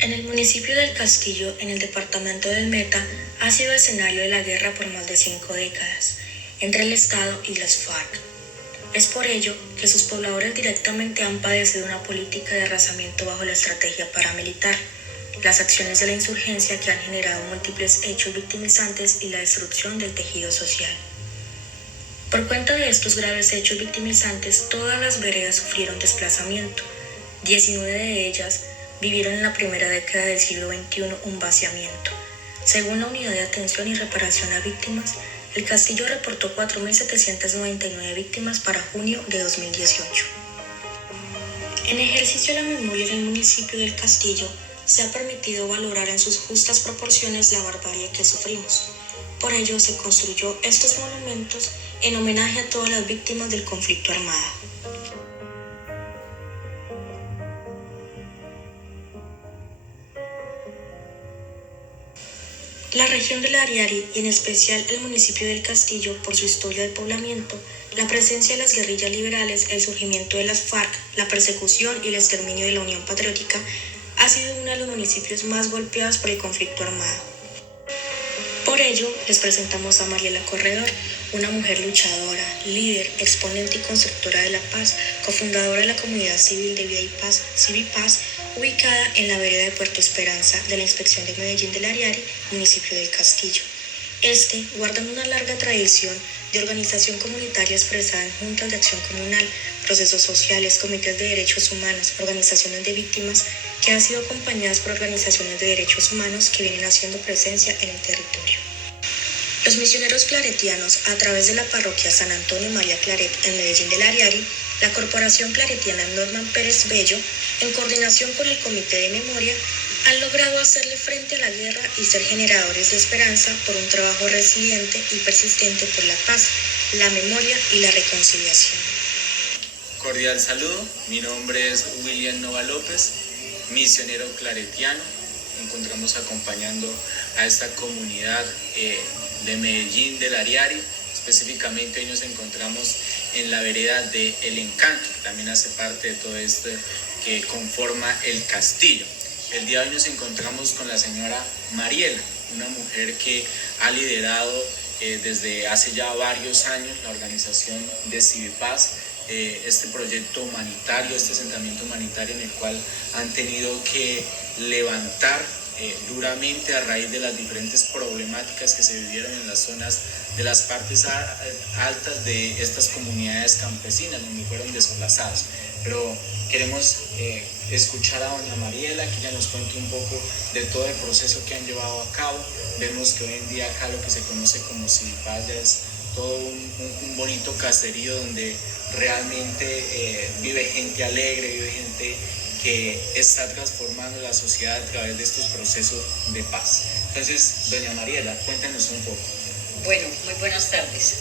En el municipio del Castillo, en el departamento del Meta, ha sido escenario de la guerra por más de 5 décadas entre el Estado y las FARC. Es por ello que sus pobladores directamente han padecido una política de arrasamiento bajo la estrategia paramilitar, las acciones de la insurgencia que han generado múltiples hechos victimizantes y la destrucción del tejido social. Por cuenta de estos graves hechos victimizantes, todas las veredas sufrieron desplazamiento. 19 de ellas vivieron en la primera década del siglo XXI un vaciamiento. Según la Unidad de Atención y Reparación a Víctimas, el Castillo reportó 4.799 víctimas para junio de 2018. En ejercicio de la memoria en el municipio del Castillo, se ha permitido valorar en sus justas proporciones la barbarie que sufrimos. Por ello, se construyó estos monumentos en homenaje a todas las víctimas del conflicto armado. La región del Ariari, y en especial el municipio del Castillo, por su historia de poblamiento, la presencia de las guerrillas liberales, el surgimiento de las FARC, la persecución y el exterminio de la Unión Patriótica, ha sido uno de los municipios más golpeados por el conflicto armado. Por ello, les presentamos a Mariela Corredor, una mujer luchadora, líder, exponente y constructora de la paz, cofundadora de la comunidad civil de Vida y Paz, Civipaz, ubicada en la vereda de Puerto Esperanza de la Inspección de Medellín del Ariari, municipio del Castillo. Guardando una larga tradición de organización comunitaria expresada en juntas de acción comunal, procesos sociales, comités de derechos humanos, organizaciones de víctimas, que han sido acompañadas por organizaciones de derechos humanos que vienen haciendo presencia en el territorio. Los misioneros claretianos, a través de la parroquia San Antonio María Claret en Medellín del Ariari, la Corporación Claretiana Norman Pérez Bello, en coordinación con el Comité de Memoria, han logrado hacerle frente a la guerra y ser generadores de esperanza por un trabajo resiliente y persistente por la paz, la memoria y la reconciliación. Cordial saludo, mi nombre es William Nova López, misionero claretiano. Encontramos acompañando a esta comunidad de Medellín del Ariari. Específicamente hoy nos encontramos en la vereda de El Encanto, que también hace parte de todo esto que conforma el castillo. El día de hoy nos encontramos con la señora Mariela, una mujer que ha liderado desde hace ya varios años la organización de Civipaz, este proyecto humanitario, este asentamiento humanitario en el cual han tenido que levantar duramente a raíz de las diferentes problemáticas que se vivieron en las zonas de las partes altas de estas comunidades campesinas donde fueron desplazados. Pero queremos escuchar a doña Mariela, que ella nos cuente un poco de todo el proceso que han llevado a cabo. Vemos que hoy en día acá lo que se conoce como Civipaz ya es todo un bonito caserío donde realmente vive gente alegre, vive gente que está transformando la sociedad a través de estos procesos de paz. Entonces, doña Mariela, cuéntanos un poco. Bueno, muy buenas tardes.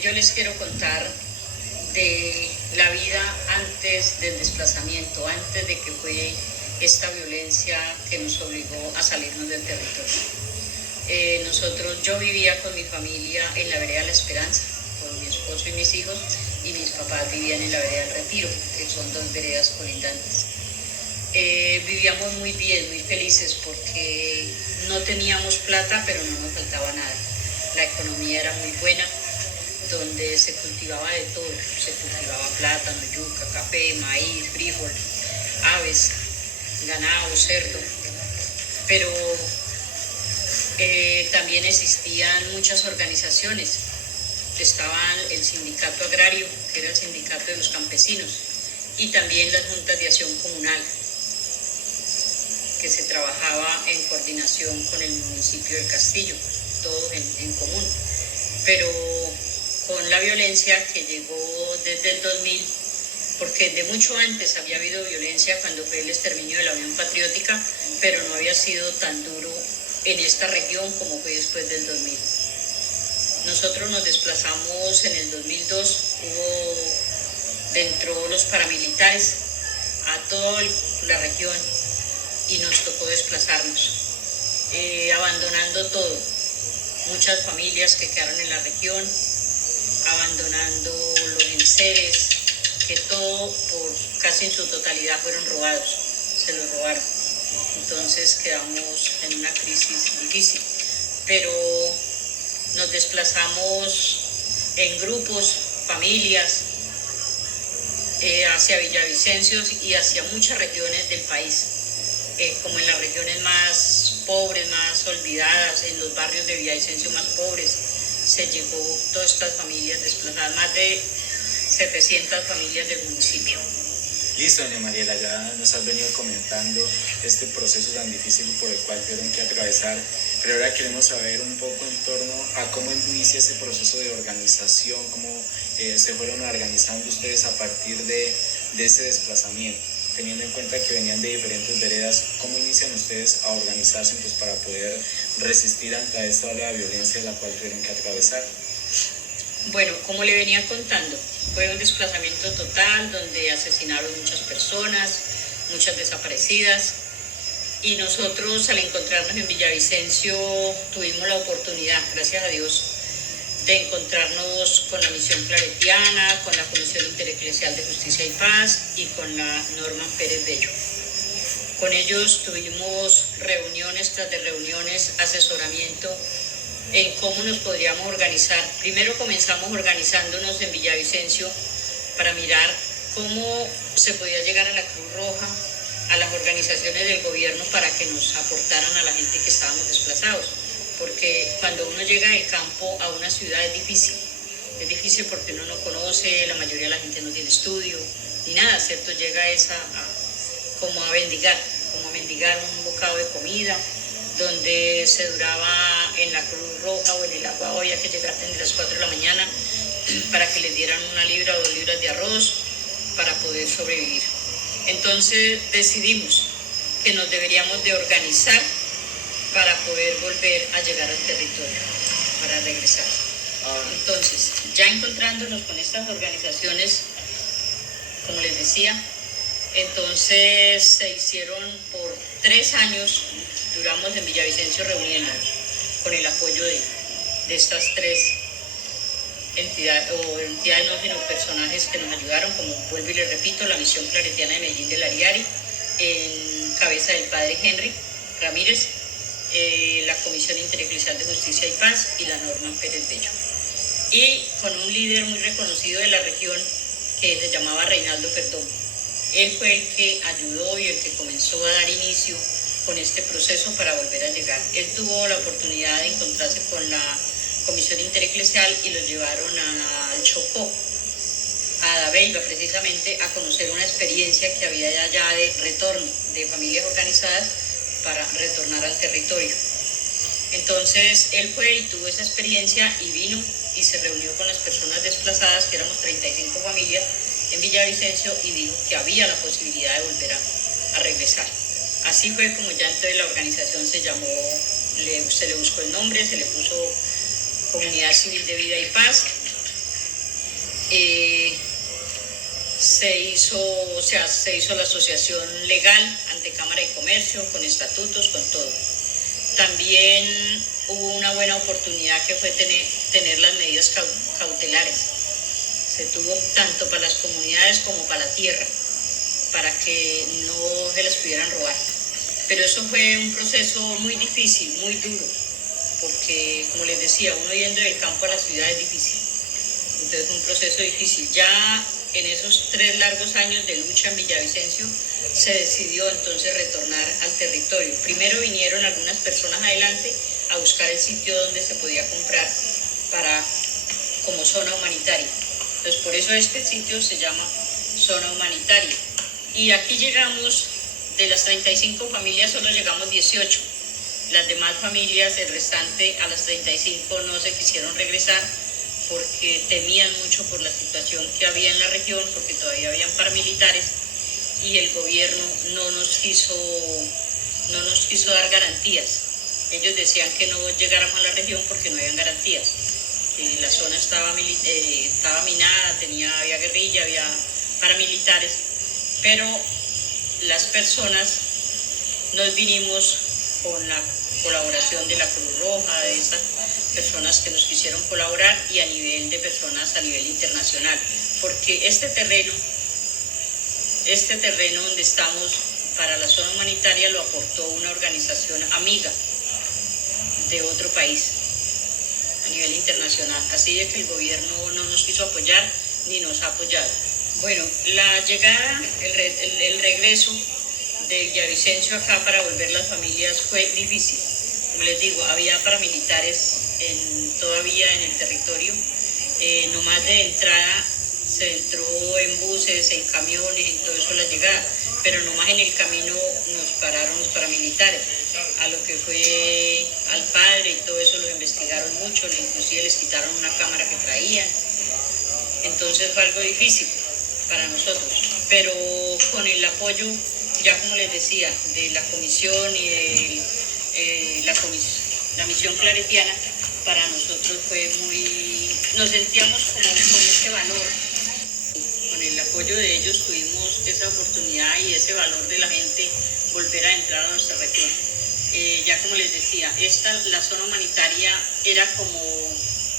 Yo les quiero contar de la vida antes del desplazamiento, antes de que fue esta violencia que nos obligó a salirnos del territorio. Yo vivía con mi familia en la vereda La Esperanza, con mi esposo y mis hijos, y mis papás vivían en la vereda del Retiro, que son dos veredas colindantes. Vivíamos muy bien, muy felices, porque no teníamos plata, pero no nos faltaba nada. La economía era muy buena, donde se cultivaba de todo. Se cultivaba plátano, yuca, café, maíz, frijol, aves, ganado, cerdo. Pero también existían muchas organizaciones. Estaba el sindicato agrario, que era el sindicato de los campesinos, y también las juntas de acción comunal, que se trabajaba en coordinación con el municipio del Castillo, todo en común. Pero con la violencia que llegó desde el 2000, porque de mucho antes había habido violencia cuando fue el exterminio de la Unión Patriótica, pero no había sido tan duro en esta región como fue después del 2000. Nosotros nos desplazamos en el 2002, hubo dentro los paramilitares a toda la región y nos tocó desplazarnos, abandonando todo. Muchas familias que quedaron en la región, abandonando los enseres, que todo, por casi en su totalidad, fueron robados, se los robaron. Entonces quedamos en una crisis difícil, pero nos desplazamos en grupos, familias, hacia Villavicencio y hacia muchas regiones del país, como en las regiones más pobres, más olvidadas, en los barrios de Villavicencio más pobres, se llegó todas estas familias desplazadas, más de 700 familias del municipio. Listo, doña Mariela, ya nos has venido comentando este proceso tan difícil por el cual tuvieron que atravesar, pero ahora queremos saber un poco en torno a cómo inicia ese proceso de organización, cómo se fueron organizando ustedes a partir de ese desplazamiento, teniendo en cuenta que venían de diferentes veredas. ¿Cómo inician ustedes a organizarse pues, para poder resistir ante esta ola de violencia la cual tuvieron que atravesar? Bueno, como le venía contando, fue un desplazamiento total donde asesinaron muchas personas, muchas desaparecidas, y nosotros al encontrarnos en Villavicencio tuvimos la oportunidad, gracias a Dios, de encontrarnos con la Misión Claretiana, con la Comisión Intereclesial de Justicia y Paz y con la Norma Pérez Bello. Con ellos tuvimos reuniones tras de reuniones, asesoramiento en cómo nos podríamos organizar. Primero comenzamos organizándonos en Villavicencio para mirar cómo se podía llegar a la Cruz Roja, a las organizaciones del gobierno para que nos aportaran a la gente que estábamos desplazados. Porque cuando uno llega del campo a una ciudad es difícil porque uno no conoce, la mayoría de la gente no tiene estudio, ni nada, ¿cierto? Llega como a mendigar un bocado de comida, donde se duraba en la Cruz Roja o en el agua, había que llegar desde las 4 de la mañana para que les dieran 1 libra o 2 libras de arroz para poder sobrevivir. Entonces decidimos que nos deberíamos de organizar para poder volver a llegar al territorio, para regresar. Entonces, ya encontrándonos con estas organizaciones, como les decía, entonces se hicieron por 3 años, duramos en Villavicencio reuniéndonos con el apoyo de estas 3 entidades no, sino personajes que nos ayudaron, como vuelvo y les repito, la Misión Claretiana de Medellín del Ariari, en cabeza del padre Henry Ramírez, la Comisión Intereclesial de Justicia y Paz y la Norma Pérez Bello. Y con un líder muy reconocido de la región que se llamaba Reinaldo Perdomo. Él fue el que ayudó y el que comenzó a dar inicio con este proceso para volver a llegar. Él tuvo la oportunidad de encontrarse con la Comisión Intereclesial y los llevaron al Chocó, a Dabeiba precisamente, a conocer una experiencia que había allá de retorno de familias organizadas para retornar al territorio. Entonces él fue y tuvo esa experiencia y vino y se reunió con las personas desplazadas, que éramos 35 familias en Villavicencio, y dijo que había la posibilidad de volver a regresar. Así fue como ya entonces la organización se llamó, se le buscó el nombre, se le puso Comunidad Civil de Vida y Paz. Se hizo la asociación legal ante Cámara de Comercio, con estatutos, con todo. También hubo una buena oportunidad que fue tener las medidas cautelares. Se tuvo tanto para las comunidades como para la tierra, para que no se las pudieran robar. Pero eso fue un proceso muy difícil, muy duro, porque, como les decía, uno yendo del campo a la ciudad es difícil. Entonces fue un proceso difícil. Ya en esos 3 largos años de lucha en Villavicencio se decidió entonces retornar al territorio. Primero vinieron algunas personas adelante a buscar el sitio donde se podía comprar como zona humanitaria. Entonces por eso este sitio se llama zona humanitaria. Y aquí llegamos, de las 35 familias solo llegamos 18. Las demás familias, el restante, a las 35 no se quisieron regresar porque temían mucho por la situación que había en la región, porque todavía habían paramilitares y el gobierno no nos quiso dar garantías. Ellos decían que no llegáramos a la región porque no habían garantías, que la zona estaba minada, había guerrilla, había paramilitares, pero las personas nos vinimos con la colaboración de la Cruz Roja, de esas personas que nos quisieron colaborar, y a nivel de personas a nivel internacional, porque este terreno donde estamos para la zona humanitaria lo aportó una organización amiga de otro país a nivel internacional, así de que el gobierno no nos quiso apoyar ni nos ha apoyado. Bueno, la llegada, el regreso de Villavicencio acá para volver las familias fue difícil. Como les digo, había paramilitares todavía en el territorio, nomás de entrada se entró en buses, en camiones, en todo eso la llegada, pero nomás en el camino nos pararon los paramilitares. A lo que fue al padre y todo eso los investigaron mucho, inclusive les quitaron una cámara que traían. Entonces fue algo difícil para nosotros, pero con el apoyo, ya como les decía, de la comisión y de la misión claretiana, para nosotros fue nos sentíamos como con ese valor. Con el apoyo de ellos tuvimos esa oportunidad y ese valor de la gente volver a entrar a nuestra región. Ya como les decía, la zona humanitaria era como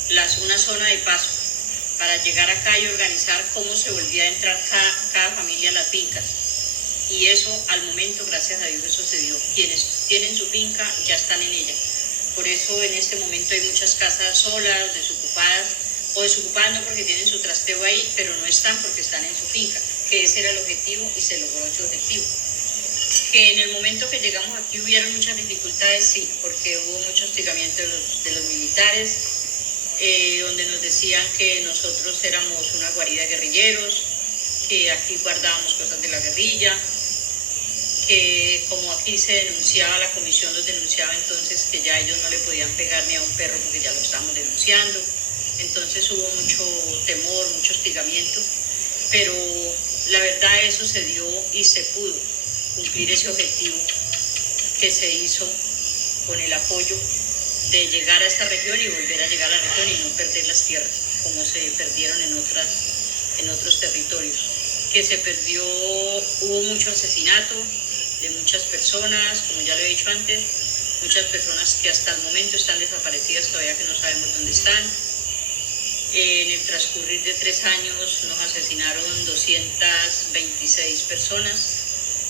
una zona de paso para llegar acá y organizar cómo se volvía a entrar cada familia a las fincas. Y eso al momento, gracias a Dios, eso se dio. Quienes tienen su finca ya están en ella. Por eso en este momento hay muchas casas solas, desocupadas, o desocupadas no porque tienen su trasteo ahí, pero no están porque están en su finca, que ese era el objetivo y se logró ese objetivo. Que en el momento que llegamos aquí hubieron muchas dificultades, sí, porque hubo mucho hostigamiento de los militares, donde nos decían que nosotros éramos una guarida de guerrilleros, que aquí guardábamos cosas de la guerrilla, que como aquí se denunciaba, la comisión los denunciaba, entonces que ya ellos no le podían pegar ni a un perro porque ya lo estábamos denunciando. Entonces hubo mucho temor, mucho hostigamiento, pero la verdad eso se dio y se pudo cumplir ese objetivo que se hizo con el apoyo de llegar a esta región y volver a llegar a la región y no perder las tierras como se perdieron en otros territorios. Que se perdió, hubo mucho asesinato de muchas personas, como ya lo he dicho antes, muchas personas que hasta el momento están desaparecidas, todavía que no sabemos dónde están. En el transcurrir de 3 años nos asesinaron 226 personas,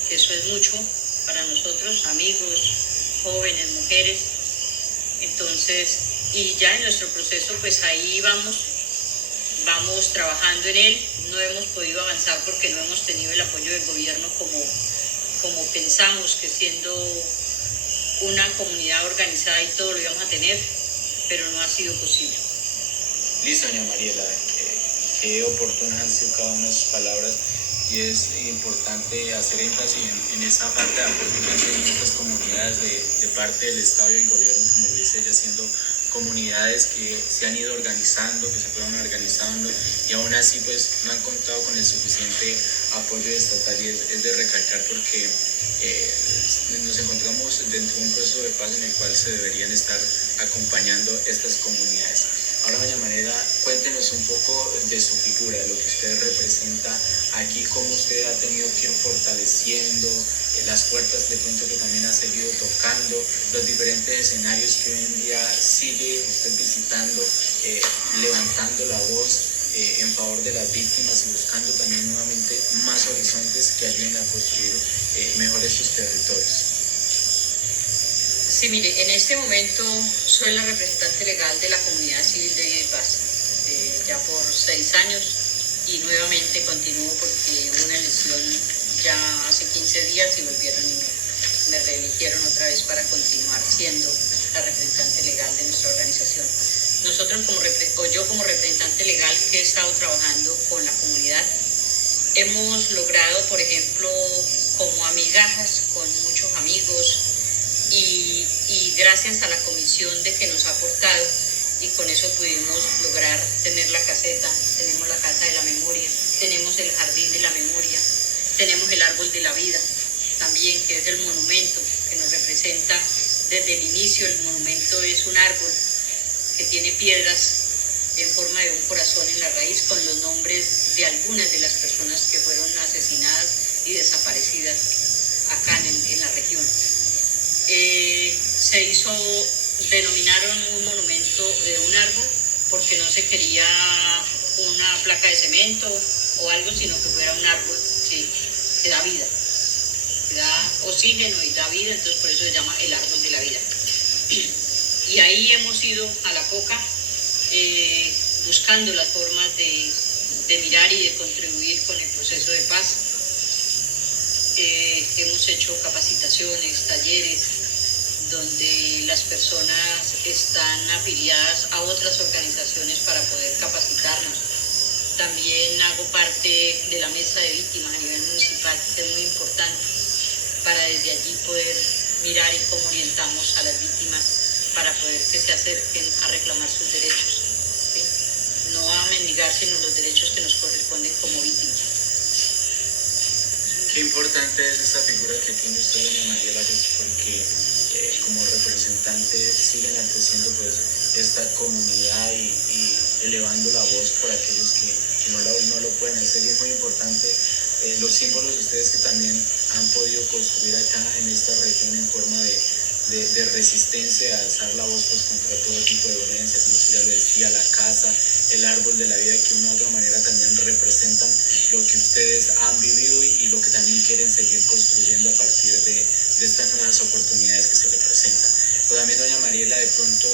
que eso es mucho para nosotros, amigos, jóvenes, mujeres. Entonces, y ya en nuestro proceso, pues ahí vamos trabajando en él. No hemos podido avanzar porque no hemos tenido el apoyo del gobierno como pensamos que siendo una comunidad organizada y todo lo íbamos a tener, pero no ha sido posible. Listo, doña Mariela, qué oportunas han sido cada una de sus palabras y es importante hacer énfasis en esa falta de apoyo que han tenido estas comunidades de parte del Estado y del gobierno, como dice ella, siendo comunidades que se han ido organizando, que se fueron organizando y aún así pues no han contado con el suficiente apoyo estatal y es de recalcar porque nos encontramos dentro de un proceso de paz en el cual se deberían estar acompañando estas comunidades. Ahora, doña Mariela, cuéntenos un poco de su figura, de lo que usted representa aquí, cómo usted ha tenido que ir fortaleciendo las puertas de pronto que también ha seguido tocando, los diferentes escenarios que hoy en día sigue usted visitando, levantando la voz en favor de las víctimas y buscando también nuevamente más horizontes que ayuden a construir mejor estos territorios. Sí, mire, en este momento soy la representante legal de la Comunidad Civil de Vida y Paz, ya por 6 años, y nuevamente continúo porque hubo una elección ya hace 15 días y volvieron y me reeligieron otra vez para continuar siendo la representante legal de nuestra organización. Yo como representante legal que he estado trabajando con la comunidad, hemos logrado, por ejemplo, como amigajas con muchos amigos, y gracias a la comisión de que nos ha aportado y con eso pudimos lograr tener la caseta, tenemos la casa de la memoria, tenemos el jardín de la memoria, tenemos el árbol de la vida también, que es el monumento que nos representa desde el inicio. El monumento es un árbol que tiene piedras en forma de un corazón en la raíz con los nombres de algunas de las personas que fueron asesinadas y desaparecidas acá en la región. Denominaron un monumento de un árbol porque no se quería una placa de cemento o algo, sino que fuera un árbol que da vida, que da oxígeno y da vida, entonces por eso se llama el árbol de la vida. Y ahí hemos ido a la poca buscando las formas de mirar y de contribuir con el proceso de paz. Hemos hecho capacitaciones, talleres, donde las personas están afiliadas a otras organizaciones para poder capacitarnos. También hago parte de la mesa de víctimas a nivel municipal, que es muy importante, para desde allí poder mirar y cómo orientamos a las víctimas para poder que se acerquen a reclamar sus derechos, ¿sí? No a mendigar, sino los derechos que nos corresponden como víctimas. Qué importante es esta figura que tiene usted, doña Mariela, pues porque como representante sigue enalteciendo pues esta comunidad y elevando la voz por aquellos que no lo pueden hacer, y es muy importante los símbolos de ustedes que también han podido construir acá en esta región en forma de resistencia, a alzar la voz pues contra todo tipo de violencia, como usted ya lo decía, la casa, el árbol de la vida, que de una u otra manera también representan lo que ustedes han vivido y lo que también quieren seguir construyendo a partir de estas nuevas oportunidades que se le presentan. Pero también, doña Mariela, de pronto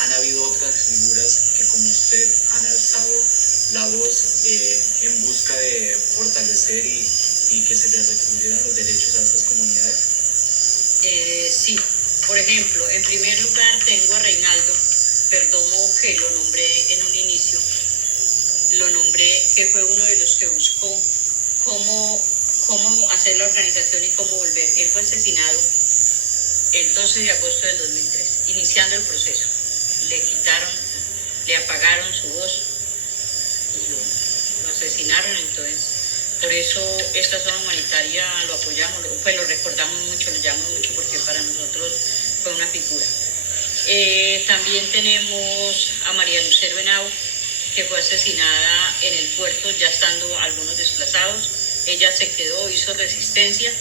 han habido otras figuras que como usted han alzado la voz en busca de fortalecer y que se les retribuyeran los derechos a estas comunidades. Sí, por ejemplo, en primer lugar tengo a Reinaldo Perdomo, que lo nombré en un inicio, lo nombré que fue uno de los que buscó cómo hacer la organización y cómo volver. Él fue asesinado el 12 de agosto del 2003, iniciando el proceso. Le apagaron su voz, lo asesinaron, entonces por eso esta zona humanitaria lo apoyamos, pues lo recordamos mucho, lo llamamos mucho porque para nosotros fue una figura. También tenemos a María Lucero Henao, que fue asesinada en el puerto ya estando algunos desplazados. Ella se quedó, hizo resistencia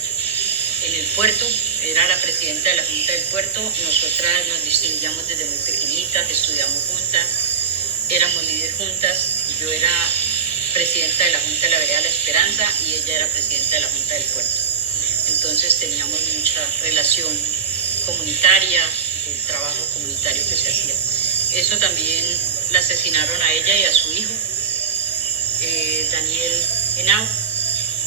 en el puerto, era la presidenta de la Junta del Puerto. Nosotras nos distinguíamos desde muy pequeñitas, estudiamos juntas, éramos líderes juntas. Yo era presidenta de la Junta de la Vereda de la Esperanza y ella era presidenta de la Junta del Puerto. Entonces teníamos mucha relación comunitaria, el trabajo comunitario que se hacía. Eso también la asesinaron a ella y a su hijo, Daniel Henao,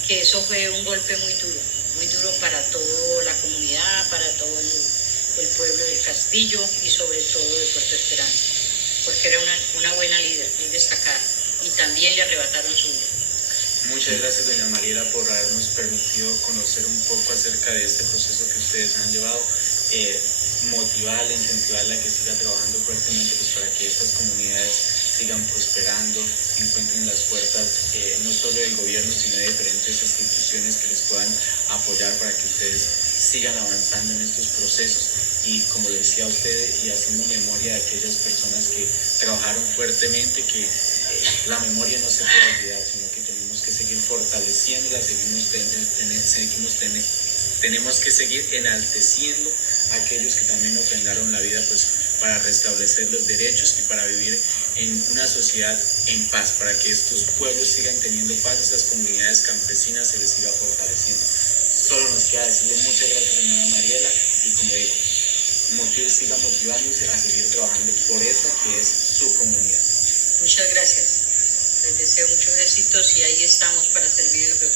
que eso fue un golpe muy duro para toda la comunidad, para todo el pueblo del Castillo y sobre todo de Puerto Esperanza, porque era una buena líder, muy destacada, y también le arrebataron su vida. Muchas gracias, doña Mariela, por habernos permitido conocer un poco acerca de este proceso que ustedes han llevado, motivarla, incentivarla a que siga trabajando fuertemente pues, para que estas comunidades sigan prosperando, encuentren las puertas no solo del gobierno, sino de diferentes instituciones que les puedan apoyar para que ustedes sigan avanzando en estos procesos. Y como le decía a usted, y haciendo memoria de aquellas personas que trabajaron fuertemente, que la memoria no se puede olvidar, sino que tenemos que seguir fortaleciéndola, tenemos que seguir enalteciendo a aquellos que también ofrendaron la vida pues, para restablecer los derechos y para vivir en una sociedad en paz, para que estos pueblos sigan teniendo paz, estas comunidades campesinas se les siga fortaleciendo. Solo nos queda decirle muchas gracias, señora Mariela, y como digo, siga motivándose a seguir trabajando por esta que es su comunidad. Muchas gracias. Les deseo muchos éxitos y ahí estamos para servir en lo que